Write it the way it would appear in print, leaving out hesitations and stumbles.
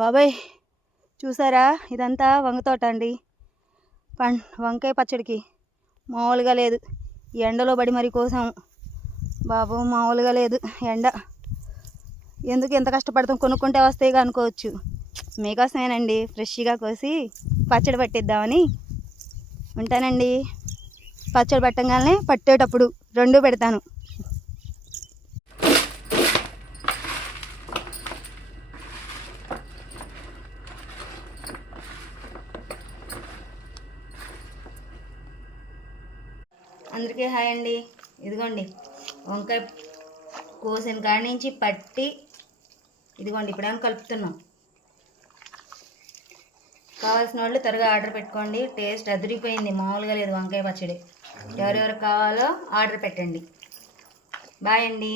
బాబాయ్ చూసారా, ఇదంతా వంగ తోట అండి. వంకాయ పచ్చడికి మామూలుగా లేదు. ఎండలో పడి మరి కోసం బాబు, మామూలుగా లేదు ఎండ. ఎందుకు ఎంత కష్టపడతాం, కొనుక్కుంటే వస్తాయిగా అనుకోవచ్చు. మీకోసమేనండి ఫ్రెష్గా కోసి పచ్చడి పట్టిద్దామని. ఉంటానండి. పచ్చడి పెట్టగానే పట్టేటప్పుడు రెండు పెడతాను. అందరికీ హాయ్ అండి. ఇదిగోండి వంకాయ కోసిన కాడి నుంచి పట్టి, ఇదిగోండి ఇప్పుడేమో కలుపుతున్నాం. కావాల్సిన వాళ్ళు త్వరగా ఆర్డర్ పెట్టుకోండి. టేస్ట్ అదిరిపోయింది, మామూలుగా లేదు వంకాయ పచ్చడి. ఎవరెవరికి కావాలో ఆర్డర్ పెట్టండి. బాయ్ అండి.